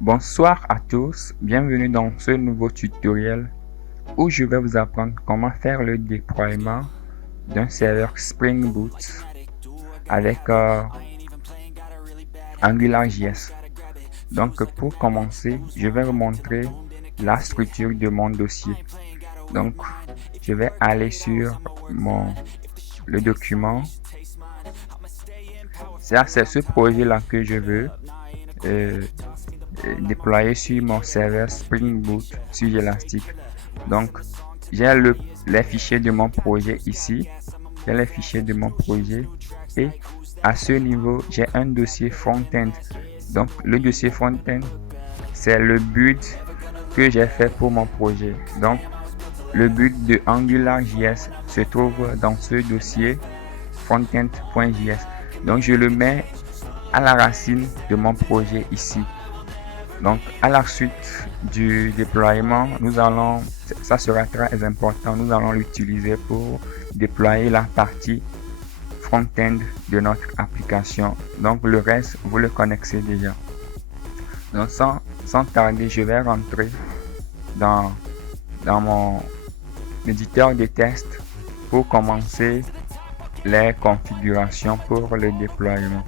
Bonsoir à tous, bienvenue dans ce nouveau tutoriel où je vais vous apprendre comment faire le déploiement d'un serveur Spring Boot avec AngularJS. Donc pour commencer, je vais vous montrer la structure de mon dossier. Donc je vais aller sur le document. C'est ce projet-là que je veux euh, déployer sur mon serveur Spring Boot sur Elastic. Donc, j'ai les fichiers de mon projet ici. J'ai les fichiers de mon projet. Et à ce niveau, j'ai un dossier front-end. Donc, le dossier front-end, c'est le build que j'ai fait pour mon projet. Donc, le build de AngularJS se trouve dans ce dossier frontend.js. Donc, je le mets à la racine de mon projet ici. Donc, à la suite du déploiement, ça sera très important, nous allons l'utiliser pour déployer la partie front-end de notre application. Donc, le reste, vous le connaissez déjà. Donc, sans tarder, je vais rentrer dans mon éditeur de test pour commencer les configurations pour le déploiement.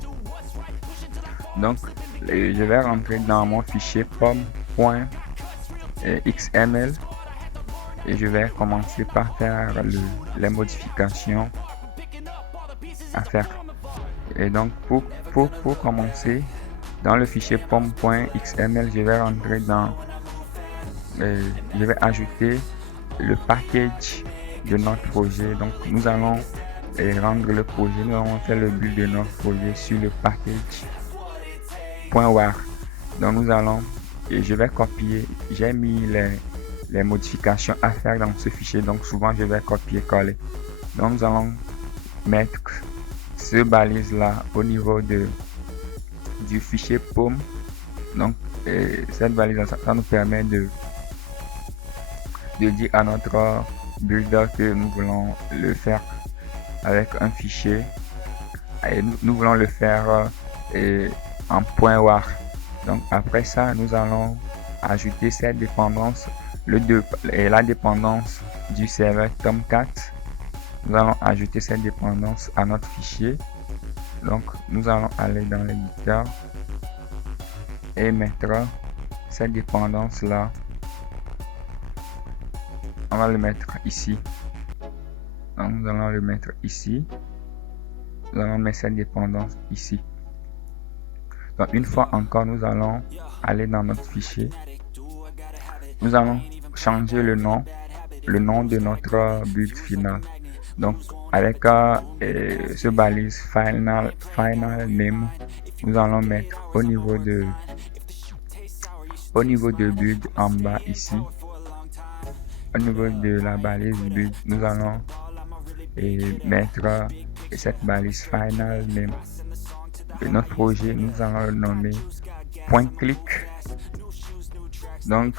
Donc, je vais rentrer dans mon fichier pom.xml et je vais commencer par faire les modifications à faire. Et donc, pour commencer, dans le fichier pom.xml, je vais rentrer je vais ajouter le package de notre projet. Donc, nous allons rendre le projet, nous allons faire le build de notre projet sur le package .war. Donc nous allons, et je vais copier, j'ai mis les modifications à faire dans ce fichier, donc souvent je vais copier-coller. Donc nous allons mettre ce balise là au niveau du fichier POM. Donc cette balise ça nous permet de dire à notre builder que nous voulons le faire avec un fichier et nous voulons le faire en .war. Donc après ça, nous allons ajouter cette dépendance, la dépendance du serveur Tomcat. Nous allons ajouter cette dépendance à notre fichier. Donc nous allons aller dans l'éditeur et mettre cette dépendance là. On va le mettre ici. Donc nous allons le mettre ici. Nous allons mettre cette dépendance ici. Donc une fois encore, nous allons aller dans notre fichier. Nous allons changer le nom de notre build final. Donc avec ce balise final name, nous allons mettre au niveau de build en bas ici. Au niveau de la balise build, nous allons mettre cette balise final name de notre projet. Nous allons le nommer .click. Donc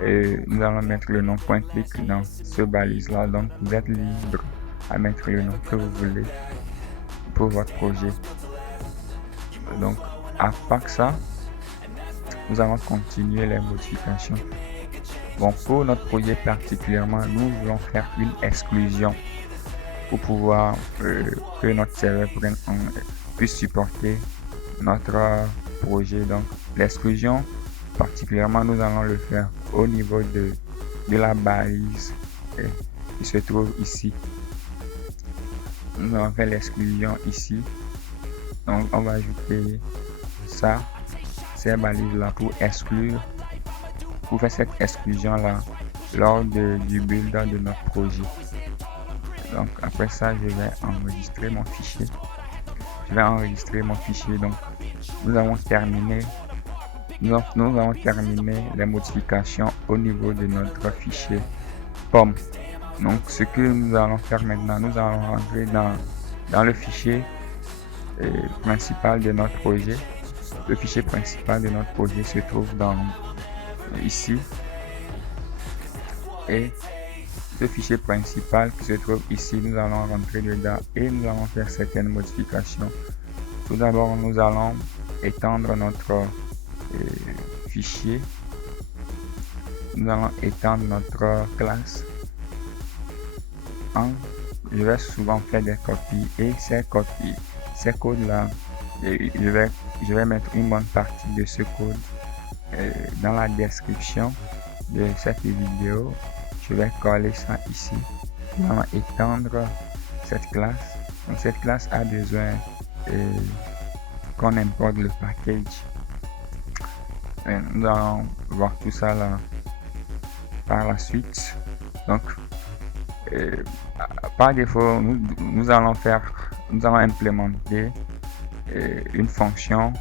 nous allons mettre le nom .click dans ce balise là. Donc vous êtes libre à mettre le nom que vous voulez pour votre projet. Donc à part ça, nous allons continuer les modifications. Bon, pour notre projet particulièrement, nous voulons faire une exclusion pour pouvoir que notre serveur puisse supporter notre projet. Donc l'exclusion particulièrement, nous allons le faire au niveau de la balise qui se trouve ici. Nous allons faire l'exclusion ici. Donc on va ajouter ces balises là pour exclure, pour faire cette exclusion là lors du build de notre projet. Donc après ça, je vais enregistrer mon fichier. Donc nous avons terminé les modifications au niveau de notre fichier POM. Donc ce que nous allons faire maintenant, nous allons rentrer dans le fichier principal de notre projet. Le fichier principal de notre projet se trouve ici, et ce fichier principal qui se trouve ici, nous allons rentrer dedans et nous allons faire certaines modifications. Tout d'abord, nous allons étendre notre fichier, nous allons étendre notre classe. Je vais souvent faire des copies et ces codes là, je vais mettre une bonne partie de ce code dans la description de cette vidéo. Je vais coller ça ici. Nous allons étendre cette classe. Donc cette classe a besoin qu'on importe le package. Nous allons voir tout ça là par la suite. Donc par défaut, nous allons implémenter une fonction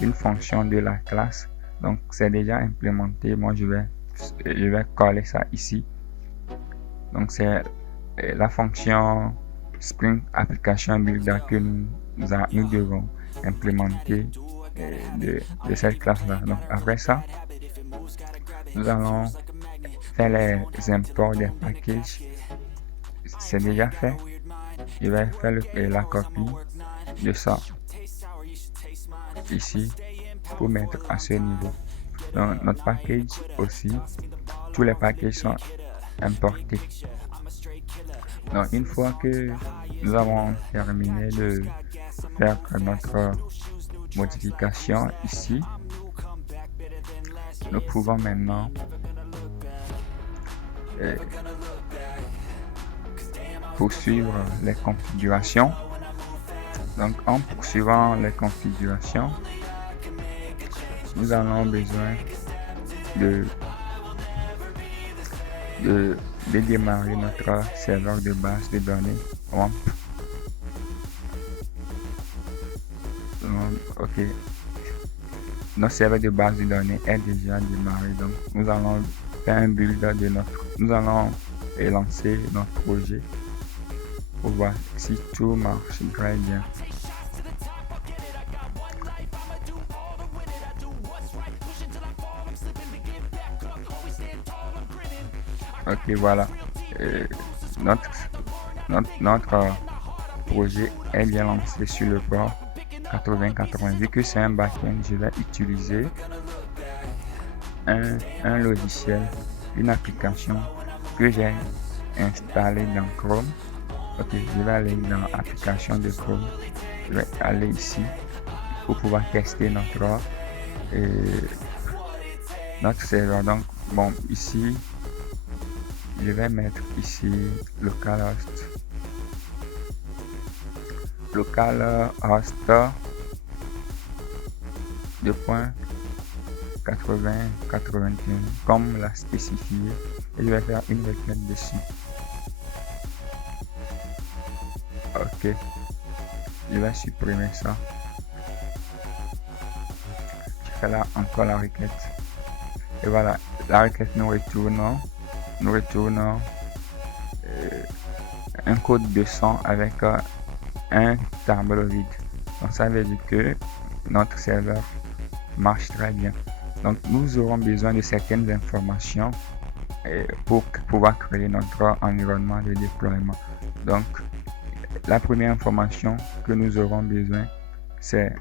de la classe. Donc c'est déjà implémenté. Moi je vais coller ça ici. Donc c'est la fonction Spring Application Builder que nous devons implémenter de cette classe là. Donc après ça, nous allons faire les imports des packages. C'est déjà fait. Je vais faire la copie de ça ici pour mettre à ce niveau. Donc notre package aussi, tous les packages sont importés. Donc une fois que nous avons terminé de faire notre modification ici, nous pouvons maintenant poursuivre les configurations. Donc en poursuivant les configurations, nous avons besoin de démarrer notre serveur de base de données WAMP. Ok, notre serveur de base de données est déjà démarré, donc nous allons faire un build de nous allons lancer notre projet pour voir si tout marche très bien. Ok, voilà, notre projet est bien lancé sur le port 8080. Vu que c'est un backend, je vais utiliser un logiciel, une application que j'ai installée dans Chrome. Ok, je vais aller dans application de Chrome. Je vais aller ici pour pouvoir tester notre serveur. Donc bon, ici je vais mettre ici localhost 2.80.81 comme l'a spécifié, et je vais faire une requête dessus. Ok, je vais supprimer ça. Je fais là encore la requête et voilà, la requête nous retourne un code 200 avec un tableau vide. Donc ça veut dire que notre serveur marche très bien. Donc nous aurons besoin de certaines informations pour pouvoir créer notre environnement de déploiement. Donc la première information que nous aurons besoin, c'est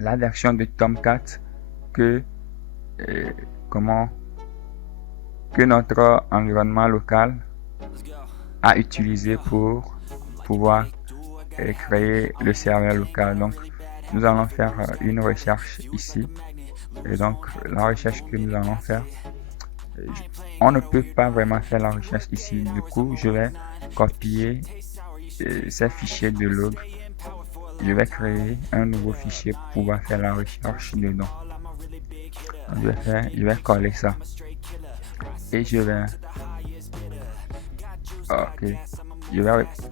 la version de Tomcat que notre environnement local a utilisé pour pouvoir créer le serveur local. Donc nous allons faire une recherche ici, et donc la recherche que nous allons faire, on ne peut pas vraiment faire la recherche ici. Du coup, je vais copier ces fichiers de log. Je vais créer un nouveau fichier pour pouvoir faire la recherche dedans. Je vais coller ça et je vais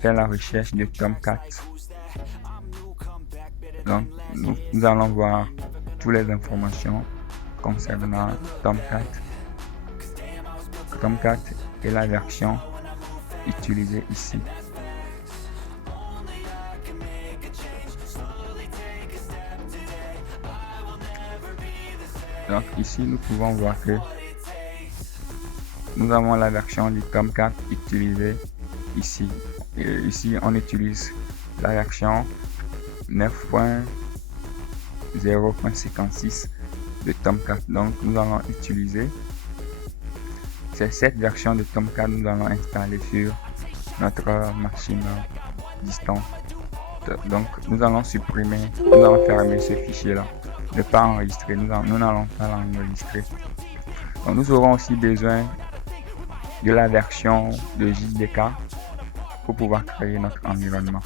faire la recherche de Tomcat. Donc nous allons voir toutes les informations concernant Tomcat et la version utilisée ici. Donc ici nous pouvons voir que nous avons la version du Tomcat utilisée ici. Et ici on utilise la version 9.0.56. de Tomcat. Donc nous allons utiliser cette version de Tomcat, nous allons installer sur notre machine distante. Donc nous allons fermer ce fichier là, ne pas enregistrer, nous n'allons pas l'enregistrer. Donc nous aurons aussi besoin de la version de JDK pour pouvoir créer notre environnement.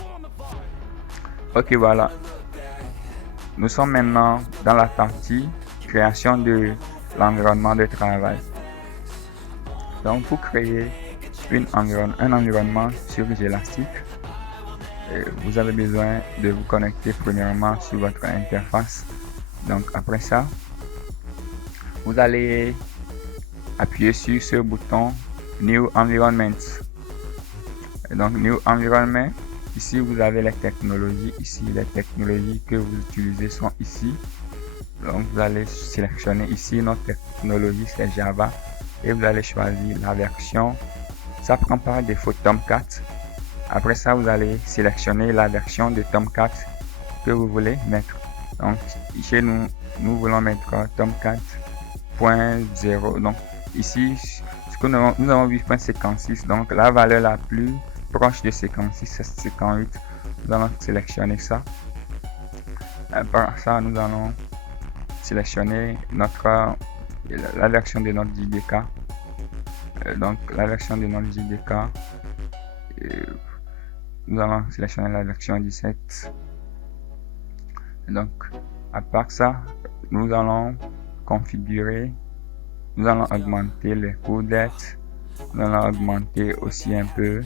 Ok, voilà, nous sommes maintenant dans la partie création de l'environnement de travail. Donc pour créer un environnement sur Gelastic, vous avez besoin de vous connecter premièrement sur votre interface. Donc après ça, vous allez appuyer sur ce bouton New Environment. Et donc New Environment, ici vous avez les technologies. Ici les technologies que vous utilisez sont ici. Donc vous allez sélectionner ici notre technologie, c'est Java, et vous allez choisir la version. Ça prend par défaut Tomcat. Après ça, vous allez sélectionner la version de Tomcat que vous voulez mettre. Donc chez nous, nous voulons mettre Tomcat 0.0. Donc ici, ce que nous avons vu 56. Donc la valeur la plus proche de 56, c'est 58. Nous allons sélectionner ça. Après ça, nous allons sélectionner la version de notre JDK. Donc la version de notre JDK, nous allons sélectionner la version 17. Donc à part ça, nous allons configurer, nous allons augmenter les codecs, nous allons augmenter aussi un peu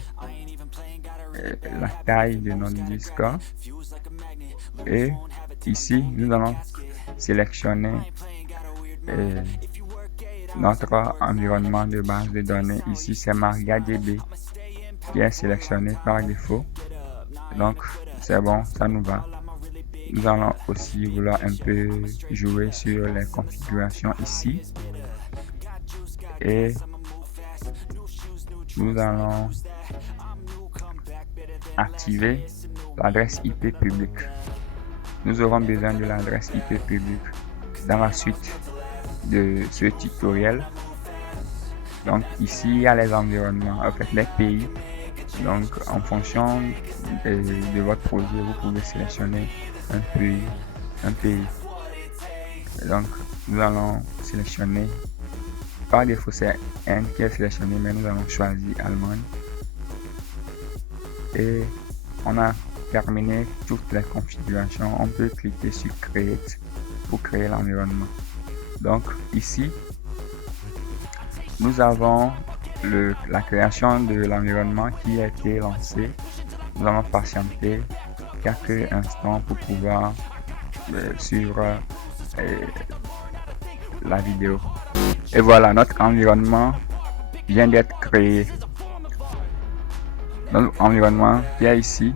la taille de notre disque, et ici nous allons sélectionner notre environnement de base de données. Ici c'est MariaDB qui est sélectionné par défaut. Donc c'est bon, ça nous va. Nous allons aussi vouloir un peu jouer sur les configurations ici, et nous allons activer l'adresse IP publique. Nous aurons besoin de l'adresse IP publique dans la suite de ce tutoriel. Donc ici il y a les environnements, en fait les pays. Donc en fonction de votre projet, vous pouvez sélectionner un pays. Donc nous allons sélectionner, par défaut c'est un qui est sélectionné, mais nous allons choisir Allemagne. Et on a terminé toutes les configurations. On peut cliquer sur Create pour créer l'environnement. Donc ici nous avons la création de l'environnement qui a été lancée. Nous allons patienter quelques instants pour pouvoir suivre la vidéo. Et voilà, notre environnement vient d'être créé. Notre environnement qui est ici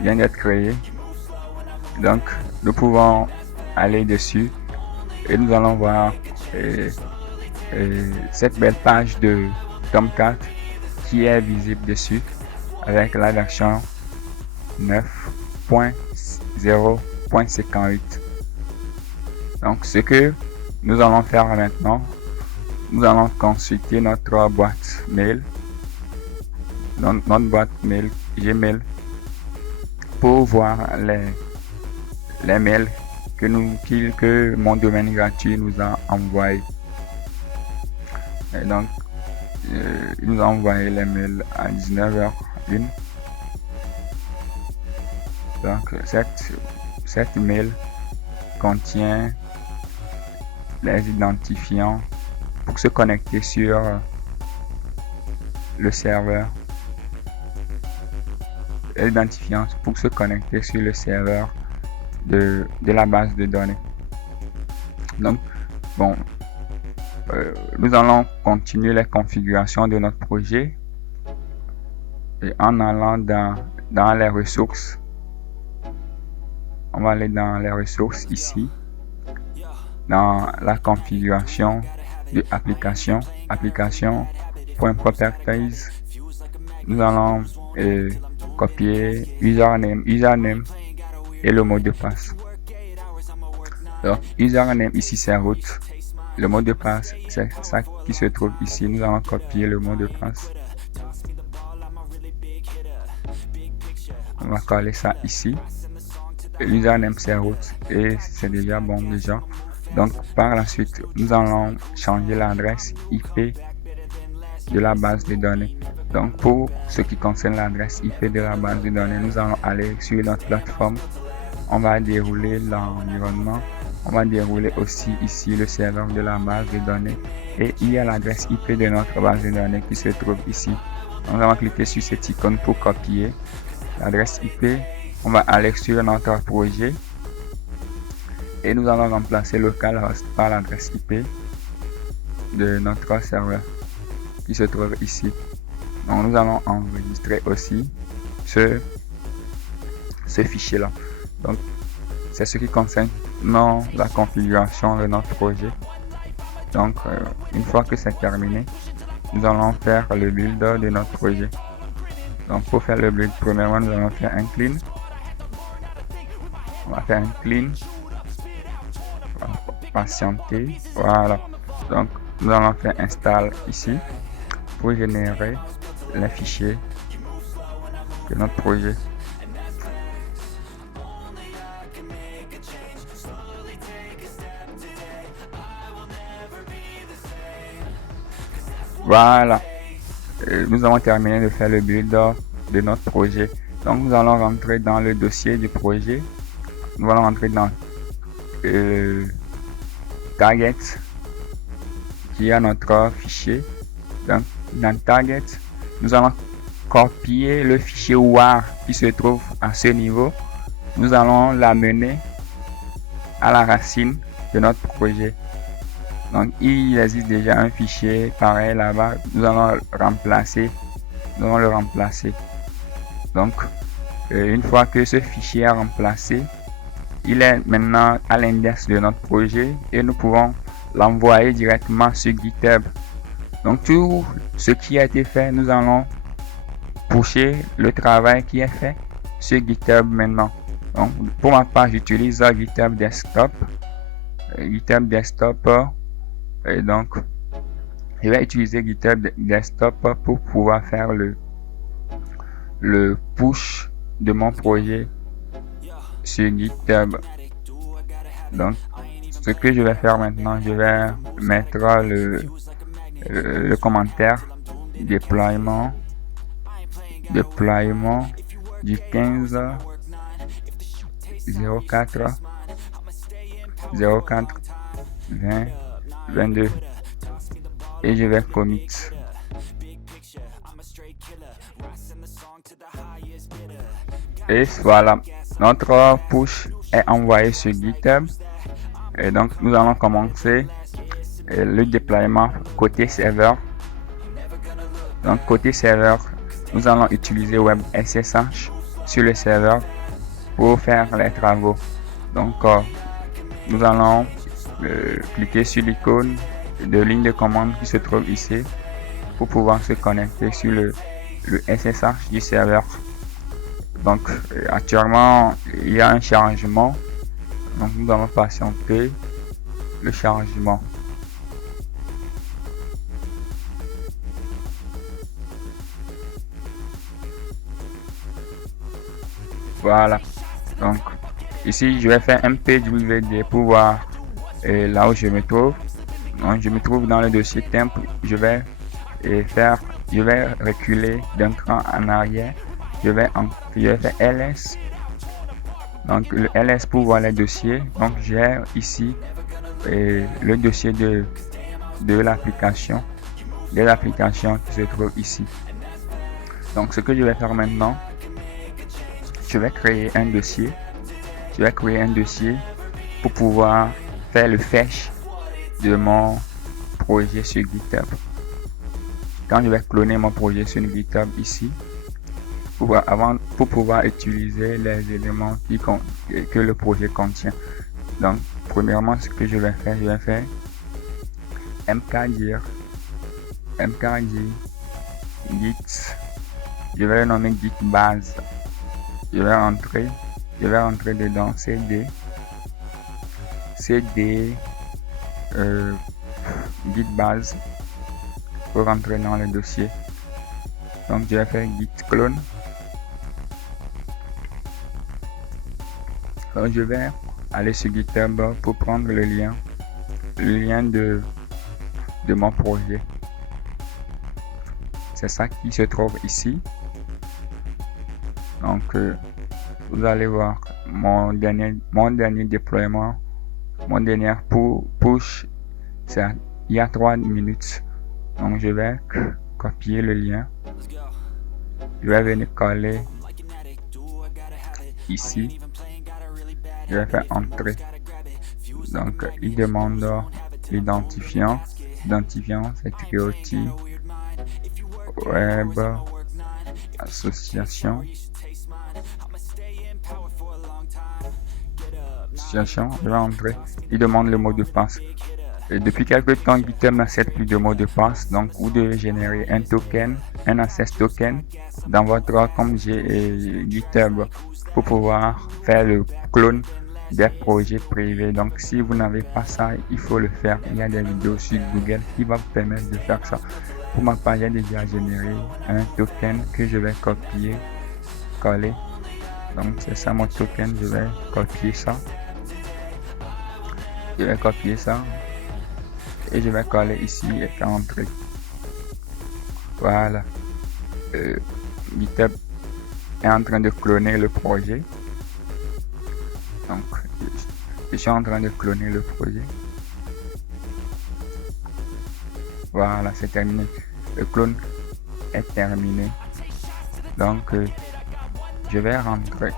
vient d'être créé. Donc nous pouvons aller dessus et nous allons voir cette belle page de Tomcat qui est visible dessus avec la version 9.0.58. Donc ce que nous allons faire maintenant, nous allons consulter notre boîte mail, notre boîte mail Gmail, pour voir les mails que mon domaine gratuit nous a envoyé. Et donc il nous a envoyé les mails à 19h01. Donc cette mail contient les identifiants pour se connecter sur le serveur. Les identifiants pour se connecter sur le serveur de la base de données. Donc bon, nous allons continuer les configurations de notre projet et en allant dans les ressources. On va aller dans les ressources ici, dans la configuration de application.properties. Nous allons copier username et le mot de passe. Donc, username ici c'est root. Le mot de passe, c'est ça qui se trouve ici. Nous allons copier le mot de passe. On va coller ça ici. L'username c'est root et c'est déjà bon déjà. Donc, par la suite, nous allons changer l'adresse IP de la base de données. Donc, pour ce qui concerne l'adresse IP de la base de données, nous allons aller sur notre plateforme. On va dérouler l'environnement. On va dérouler aussi ici le serveur de la base de données. Et il y a l'adresse IP de notre base de données qui se trouve ici. Nous allons cliquer sur cette icône pour copier l'adresse IP. On va aller sur notre projet. Et nous allons remplacer localhost par l'adresse IP de notre serveur qui se trouve ici. Donc nous allons enregistrer aussi ce fichier là. Donc c'est ce qui concerne la configuration de notre projet. Donc une fois que c'est terminé, nous allons faire le build de notre projet. Donc pour faire le build, premièrement nous allons faire un clean. On va faire un clean. Patienter. Voilà. Donc nous allons faire install ici pour générer les fichiers de notre projet. Voilà. Nous avons terminé de faire le build de notre projet. Donc nous allons rentrer dans le dossier du projet. Nous allons rentrer dans target qui est notre fichier. Donc dans target, nous allons copier le fichier WAR qui se trouve à ce niveau. Nous allons l'amener à la racine de notre projet. Donc il existe déjà un fichier pareil là-bas. Nous allons le remplacer. Donc une fois que ce fichier est remplacé, il est maintenant à l'index de notre projet et nous pouvons l'envoyer directement sur GitHub. Donc tout ce qui a été fait, nous allons pusher le travail qui est fait sur GitHub maintenant. Donc pour ma part, j'utilise GitHub Desktop. Et donc je vais utiliser GitHub Desktop pour pouvoir faire le push de mon projet sur GitHub. Donc ce que je vais faire maintenant, je vais mettre le commentaire déploiement du 15 04 20 22 et je vais commit. Et voilà, notre push est envoyé sur GitHub. Et donc nous allons commencer le déploiement côté serveur. Donc côté serveur, nous allons utiliser WebSSH sur le serveur pour faire les travaux. Donc nous allons cliquer sur l'icône de ligne de commande qui se trouve ici pour pouvoir se connecter sur le SSH du serveur. Donc actuellement il y a un chargement, donc nous allons patienter le chargement. Voilà, donc ici je vais faire un pwd pour voir là où je me trouve. Donc je me trouve dans le dossier temp. Je vais reculer d'un cran en arrière. Je vais faire ls. Donc le ls pour voir les dossiers. Donc j'ai ici le dossier de l'application, qui se trouve ici. Donc ce que je vais faire maintenant, je vais créer un dossier. Pour pouvoir faire le fetch de mon projet sur GitHub. Quand je vais cloner mon projet sur GitHub ici, pour pouvoir utiliser les éléments que le projet contient. Donc premièrement, ce que je vais faire mkdir git, je vais le nommer git base. Je vais rentrer dedans cd cd git base pour rentrer dans le dossier. Donc je vais faire git clone. Donc je vais aller sur GitHub pour prendre le lien de mon projet. C'est ça qui se trouve ici. Donc vous allez voir mon dernier déploiement, mon dernier push, c'est il y a 3 minutes. Donc je vais copier le lien, je vais venir coller ici, je vais faire entrer. Donc il demande l'identifiant, c'est Trioti Web Association. Je vais entrer. Il demande le mot de passe. Et depuis quelques temps, GitHub n'accepte plus de mot de passe. Donc, vous devez générer un token, un access token dans votre compte GitHub pour pouvoir faire le clone des projets privés. Donc, si vous n'avez pas ça, il faut le faire. Il y a des vidéos sur Google qui vont vous permettre de faire ça. Pour ma part, j'ai déjà généré un token que je vais copier, coller. Donc, c'est ça mon token. Je vais copier ça. Je vais copier ça. Et je vais coller ici et faire entrer. Voilà. GitHub est en train de cloner le projet. Donc, je suis en train de cloner le projet. Voilà, c'est terminé. Le clone est terminé. Donc, je vais rentrer.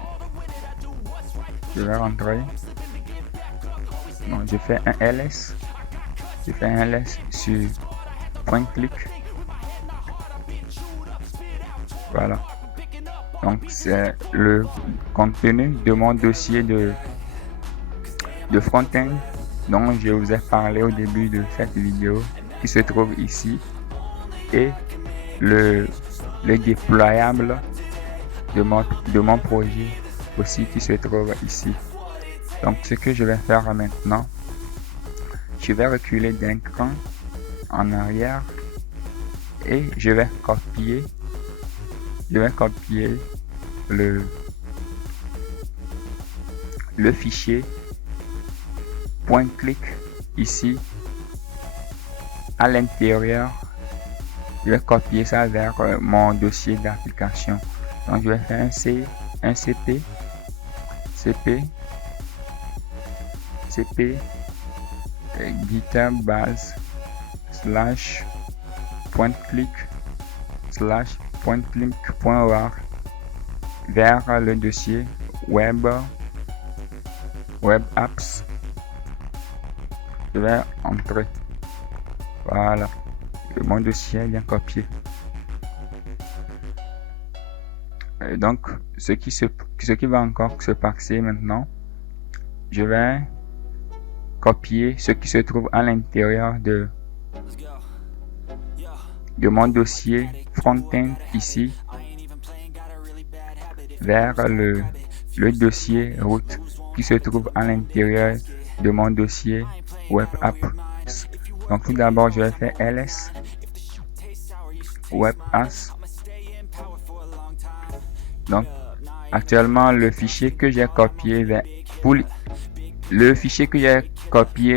Donc, je fais un ls. Je fais un ls sur point clic. Voilà. Donc c'est le contenu de mon dossier de front-end dont je vous ai parlé au début de cette vidéo qui se trouve ici et le déployable de mon projet aussi qui se trouve ici. Donc ce que je vais faire maintenant, je vais reculer d'un cran en arrière et je vais copier le fichier point clic ici à l'intérieur. Je vais copier ça vers mon dossier d'application. Donc je vais faire un cp GitHub base /point-click/point-link.org vers le dossier web apps. Je vais entrer. Voilà, mon dossier est bien copié. Et donc ce qui va encore se passer maintenant, je vais copier ce qui se trouve à l'intérieur de mon dossier front-end ici vers le dossier route qui se trouve à l'intérieur de mon dossier web apps. Donc tout d'abord je vais faire ls web apps. Donc actuellement le fichier que j'ai copié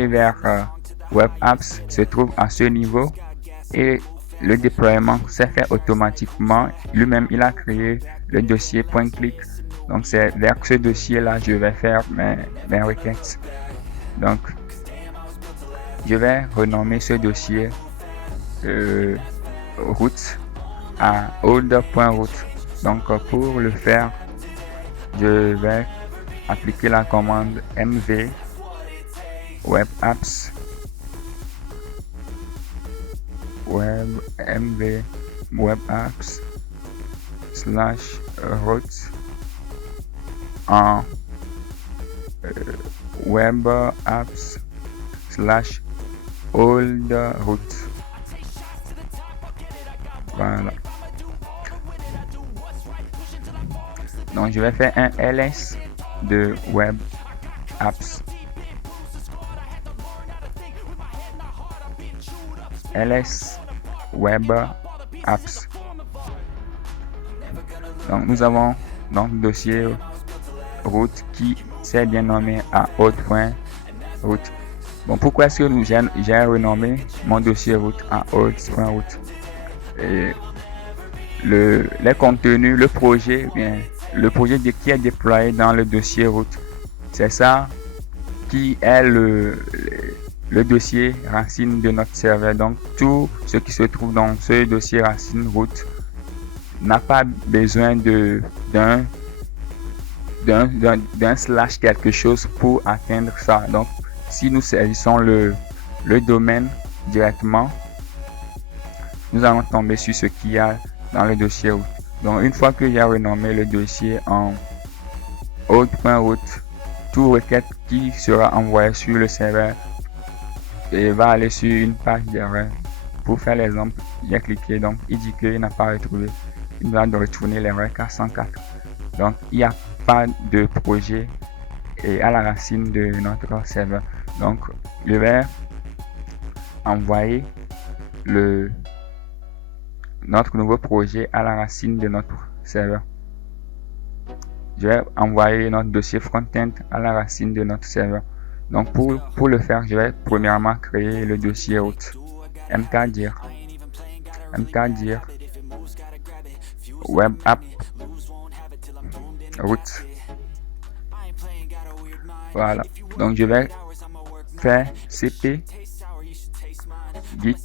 vers web apps se trouve à ce niveau et le déploiement s'est fait automatiquement. Lui-même il a créé le dossier point clic. Donc c'est vers ce dossier là je vais faire mes requêtes. Donc je vais renommer ce dossier route à old.route. Donc pour le faire, je vais appliquer la commande mv web apps /route en web apps /old route. Voilà. Donc je vais faire un ls de web apps ls web apps. Donc nous avons donc le dossier route qui s'est bien nommé à route.route. Bon, pourquoi est-ce que j'ai renommé mon dossier route à route.route? Les contenus, le projet qui est déployé dans le dossier route, c'est ça qui est le dossier racine de notre serveur. Donc tout ce qui se trouve dans ce dossier racine route n'a pas besoin d'un slash quelque chose pour atteindre ça. Donc si nous saisissons le domaine directement, nous allons tomber sur ce qu'il y a dans le dossier route. Donc une fois que j'ai renommé le dossier en route.route, toute requête qui sera envoyée sur le serveur et va aller sur une page d'erreur. Pour faire l'exemple, j'ai cliqué, donc il dit qu'il n'a pas retrouvé. Il va retourner l'erreur 404. Donc il n'y a pas de projet et à la racine de notre serveur. Donc je vais envoyer notre nouveau projet à la racine de notre serveur. Je vais envoyer notre dossier front-end à la racine de notre serveur. Donc pour le faire, je vais premièrement créer le dossier route. mkdir web app route. Voilà. Donc je vais faire cp git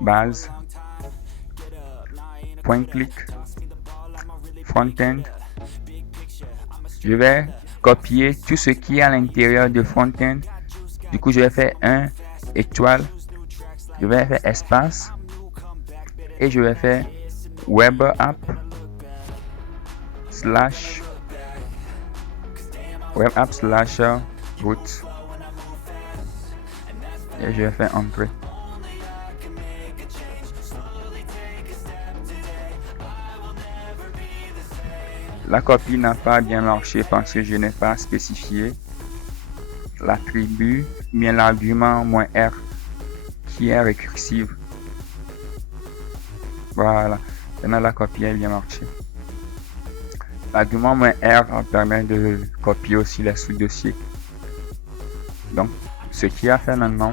base .click front-end. Je vais copier tout ce qui est à l'intérieur de front-end. Du coup, je vais faire un étoile. Je vais faire espace. Et je vais faire web app slash route. Et je vais faire entrée. La copie n'a pas bien marché parce que je n'ai pas spécifié l'attribut, bien l'argument -r qui est récursive. Voilà, maintenant la copie a bien marché. L'argument -r permet de copier aussi les sous-dossiers. Donc, ce qu'il a fait maintenant,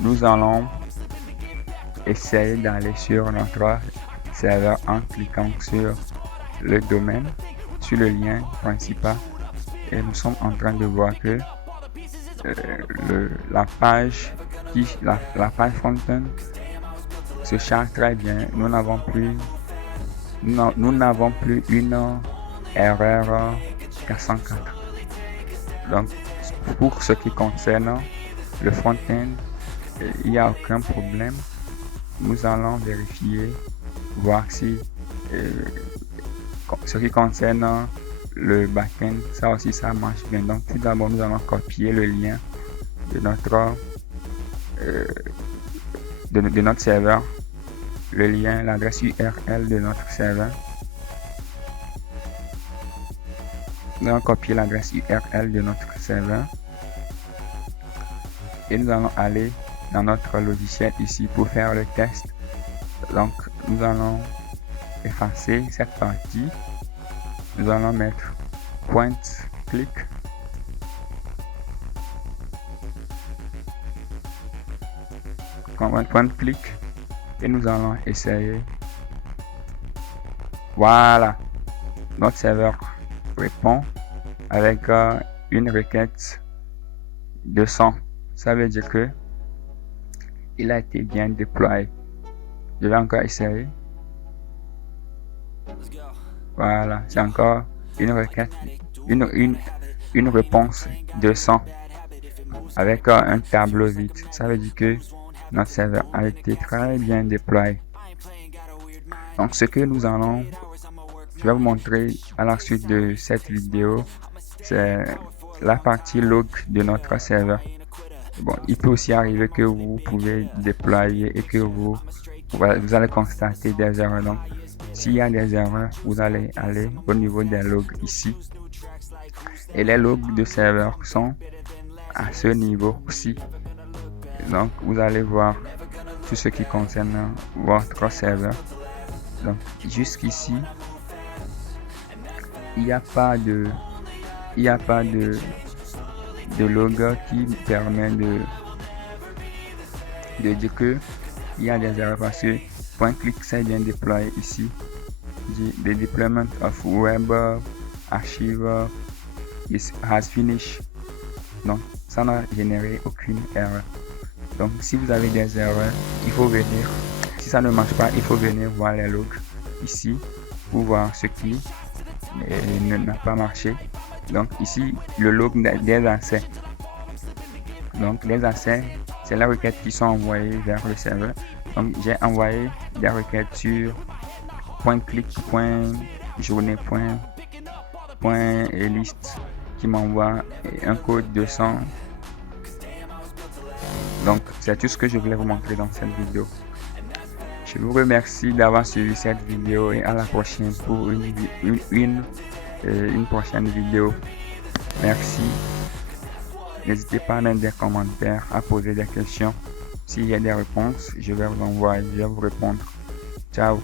nous allons essayer d'aller sur notre serveur en cliquant sur le domaine, sur le lien principal, et nous sommes en train de voir que la page front-end se charge très bien. Nous n'avons plus une erreur 404. Donc pour ce qui concerne le front-end, il n'y a aucun problème. Nous allons vérifier, voir si ce qui concerne le backend, ça aussi ça marche bien. Donc tout d'abord nous allons copier le lien de notre serveur, le lien, l'adresse URL de notre serveur. Nous allons copier l'adresse URL de notre serveur et nous allons aller dans notre logiciel ici pour faire le test. Donc nous allons effacer cette partie. Nous allons mettre point click et nous allons essayer. Voilà, notre serveur répond avec une requête de 100. Ça veut dire que il a été bien déployé. Je vais encore essayer. Voilà, c'est encore une requête, une réponse de 100 avec un tableau vide. Ça veut dire que notre serveur a été très bien déployé. Donc ce que je vais vous montrer à la suite de cette vidéo, c'est la partie log de notre serveur. Bon, il peut aussi arriver que vous pouvez déployer et que vous allez constater des erreurs. Donc s'il y a des erreurs, vous allez aller au niveau des logs ici. Et les logs de serveur sont à ce niveau aussi. Donc, vous allez voir tout ce qui concerne votre serveur. Donc, jusqu'ici, il n'y a pas de logo qui permet de dire que il y a des erreurs parce que .click c'est bien déployé ici. The deployment of web archive has finished. Donc, ça n'a généré aucune erreur. Donc, si vous avez des erreurs, il faut venir. Si ça ne marche pas, il faut venir voir les logs ici pour voir ce qui n'a pas marché. Donc, ici, le log des accès. Donc, les accès, c'est les requêtes qui sont envoyées vers le serveur. Donc, j'ai envoyé des requêtes sur .click, .journée, et liste qui m'envoie un code 200. Donc, c'est tout ce que je voulais vous montrer dans cette vidéo. Je vous remercie d'avoir suivi cette vidéo et à la prochaine pour une prochaine vidéo. Merci. N'hésitez pas à mettre des commentaires, à poser des questions. S'il y a des réponses, je vais vous envoyer, je vais vous répondre. Ciao.